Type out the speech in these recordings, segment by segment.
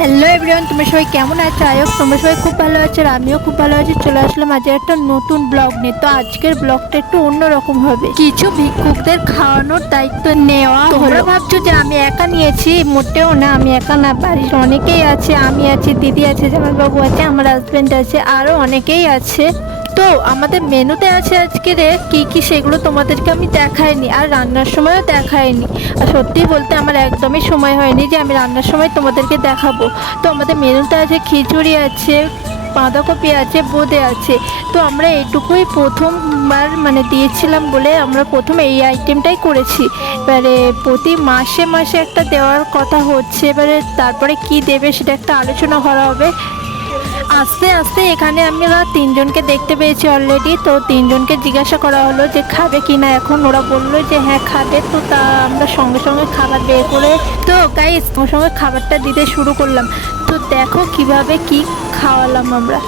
Hello everyone, তোমরা সবাই কেমন আছো? আই হোপ তোমরা সবাই খুব ভালো আছো, আর আমিও খুব ভালো আছি। চলে আসলাম আজ একটা নতুন ব্লগ নিয়ে। তো আজকের ব্লগটা একটু অন্যরকম হবে, কিছু ভিক্ষুকদের খাওয়ানোর দায়িত্ব নেওয়া হলো। তোমরা ভাবছো যে আমি একা নিয়েছি, মোটেও না, আমি একা না, বাড়ির অনেকেই আছে। আমি আছি, দিদি আছে, জামাইবাবু আছে, আমার হাজবেন্ড আছে, আরও অনেকেই আছে। তো আমাদের মেনুতে আছে আজকে কি কি, সেগুলো তোমাদেরকে আমি দেখাইনি, আর রান্নার সময়ও দেখাইনি। আর সত্যি বলতে আমার একদমই সময় হয়নি যে আমি রান্নার সময় তোমাদেরকে দেখাবো। তো আমাদের মেনুতে আছে খিচুড়ি আছে, বাঁধাকপি আছে, বোঁদে আছে। তো আমরা এইটুকুই প্রথমবার মানে দিয়েছিলাম বলে আমরা প্রথম এই আইটেমটাই করেছি। এবারে প্রতি মাসে মাসে একটা দেওয়ার কথা হচ্ছে, এবারে তারপরে কি দেবে সেটা একটা আলোচনা করা হবে। আস্তে আস্তে এখানে আমরা তিনজনকে দেখতে পেয়েছি অলরেডি। তো তিনজনকে জিজ্ঞাসা করা হলো যে খাবে কি না। এখন ওরা বললো যে হ্যাঁ খাবে। তো তা আমরা সঙ্গে সঙ্গে খাবার বের করে, তো গাইস সঙ্গে সঙ্গে খাবারটা দিতে শুরু করলাম। তো দেখো কিভাবে কি খাওয়ালাম আমরা।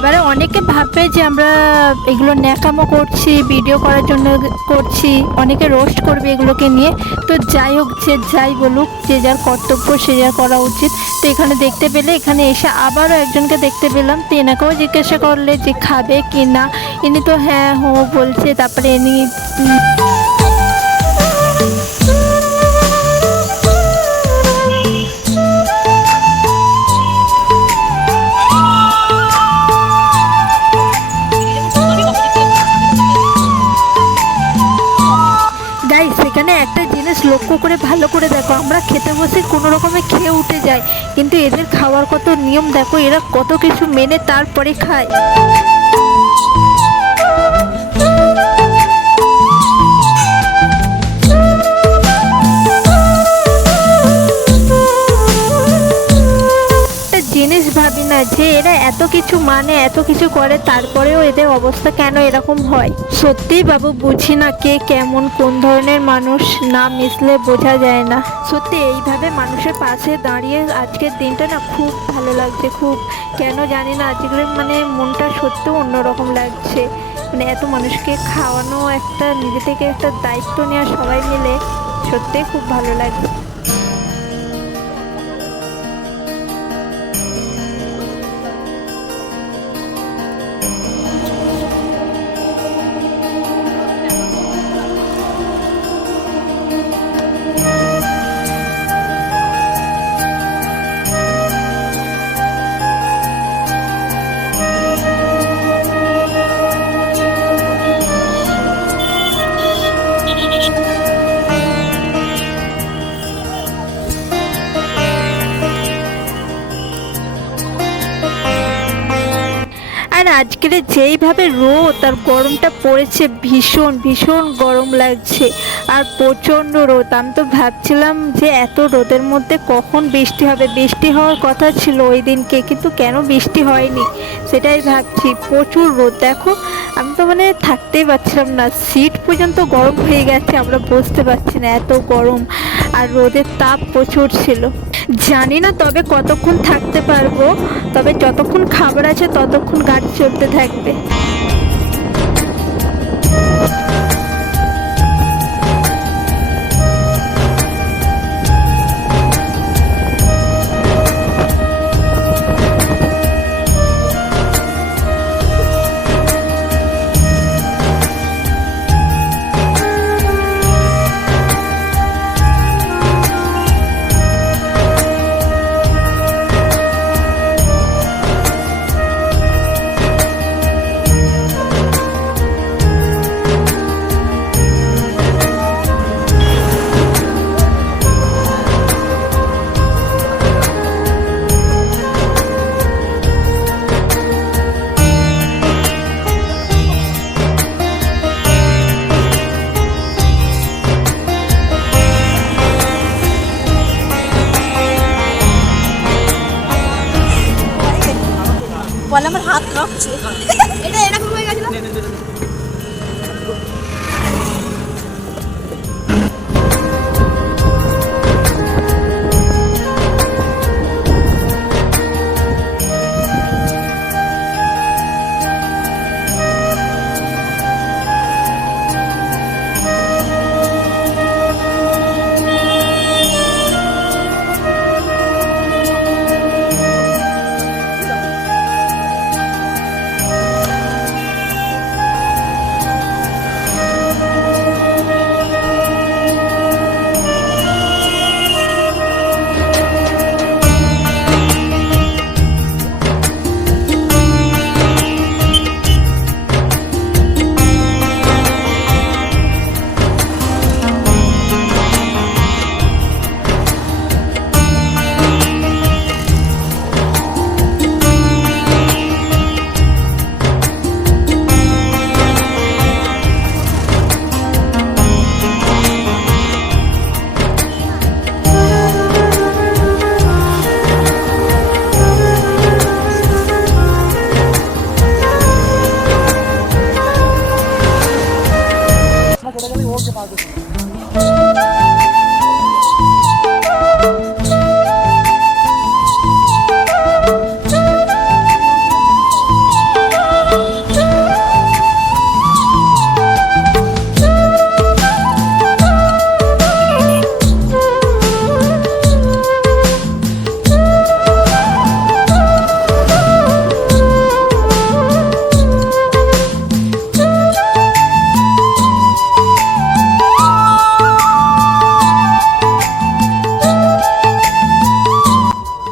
এবারে অনেকে ভাববে যে আমরা এগুলো ন্যাকামো করছি, ভিডিও করার জন্য করছি, অনেকে রোস্ট করবে এগুলোকে নিয়ে। তো যাই হোক, যে যাই বলুক, যে যার কর্তব্য সে যা করা উচিত। তো এখানে দেখতে পেলে, এখানে এসে আবারও একজনকে দেখতে পেলাম। তো এনাকেও জিজ্ঞাসা করলে যে খাবে কি না। ইনি তো হ্যাঁ হো বলছে। তারপরে ইনি এখানে একটা জিনিস লক্ষ্য করে ভালো করে দেখো, আমরা খেতে বসে কোনো রকমে খেয়ে উঠে যাই, কিন্তু এদের খাওয়ার কত নিয়ম দেখো, এরা কত কিছু মেনে তারপরে খায়। জিনিস ভাবি না যে এরা এত কিছু মানে, এত কিছু করে, তারপরেও এদের অবস্থা কেন এরকম হয়। সত্যিই বাবু বুঝি না কে কেমন, কোন ধরনের মানুষ, না মিশলে বোঝা যায় না। সত্যি এইভাবে মানুষের পাশে দাঁড়িয়ে আজকের দিনটা না খুব ভালো লাগছে, খুব কেন জানি না আজকের মানে মনটা সত্যি অন্যরকম লাগছে। মানে এত মানুষকে খাওয়ানো, একটা নিজে থেকে একটা দায়িত্ব নেওয়া সবাই মিলে, সত্যিই খুব ভালো লাগছে। আর আজকের যেইভাবে রোদ আর গরমটা পড়েছে, ভীষণ ভীষণ গরম লাগছে, আর প্রচণ্ড রোদ। আমি তো ভাবছিলাম যে এত রোদের মধ্যে কখন বৃষ্টি হবে, বৃষ্টি হওয়ার কথা ছিল ওই দিনকে, কিন্তু কেন বৃষ্টি হয়নি সেটাই ভাবছি। প্রচুর রোদ দেখো, আমি তো মানে থাকতেই পারছিলাম না, সিট পর্যন্ত গরম হয়ে গেছে, আমরা বসতে পারছি না, এত গরম। আর রোদের তাপ প্রচুর ছিল। জানি না তবে কতক্ষণ থাকতে পারবো, তবে যতক্ষণ খাবার আছে ততক্ষণ গাড়ি চলতে থাকবে। বলে আমার হাত কাঁপছে, এটা এরকম হয়ে গেছিল।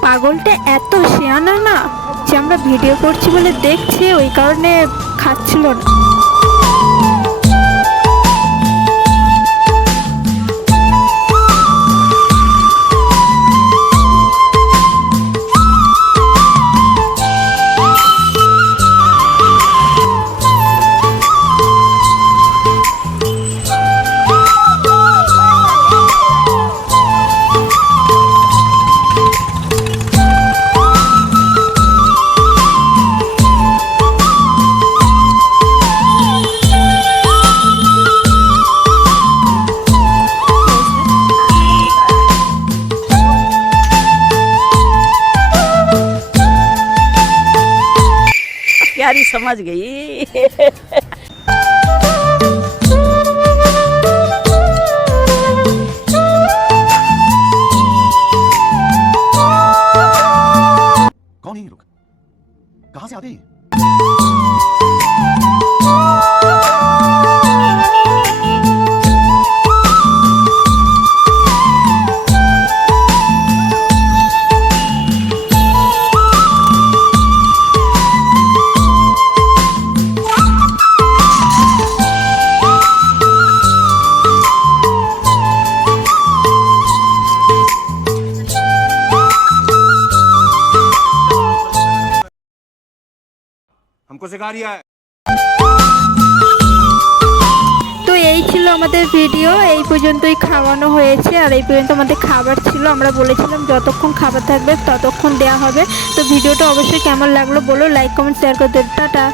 পাগলটা এত শেয়ানা না যে আমরা ভিডিও করছি বলে দেখছে, ওই কারণে খাচ্ছিল না। प्यारी समझ गई। कौन है ये लोग? कहां से आते हैं? हमको सिखा रिया है। তো এই ছিল আমাদের ভিডিও, এই পর্যন্তই খাওয়ানো হয়েছে আর এই পর্যন্ত আমাদের খাবার ছিল। আমরা বলেছিলাম যতক্ষণ খাবার থাকবে ততক্ষণ দেওয়া হবে। তো ভিডিওটা অবশ্যই কেমন লাগলো বলো, লাইক কমেন্ট শেয়ার করে দেবে। টাটা।